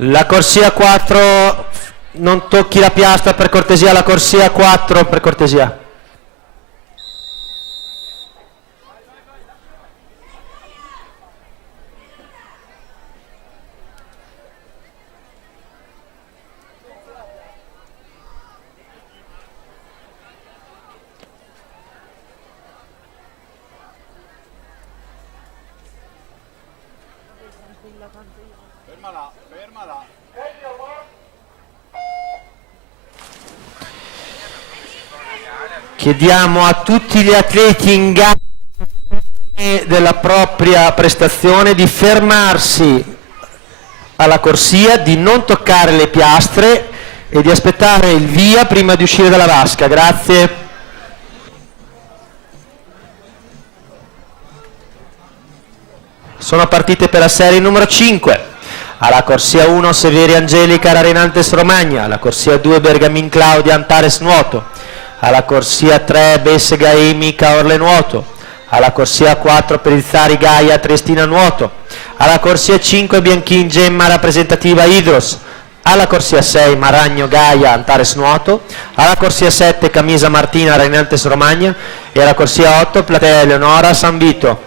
La corsia 4, non tocchi la piastra per cortesia, la corsia 4 per cortesia. Fermala, fermala. Chiediamo a tutti gli atleti in gara della propria prestazione di fermarsi alla corsia, di non toccare le piastre e di aspettare il via prima di uscire dalla vasca. Grazie. Sono partite per la serie numero 5. Alla corsia 1 Severi Angelica Rarinantes Romagna, alla corsia 2 Bergamin Claudia Antares Nuoto, alla corsia 3 Bessega Emica Orle Nuoto, alla corsia 4 Perizzari Gaia Triestina Nuoto, alla corsia 5 Bianchin Gemma Rappresentativa Idros, alla corsia 6 Maragno Gaia Antares Nuoto, alla corsia 7 Camisa Martina Rarinantes Romagna e alla corsia 8 Platea Eleonora San Vito.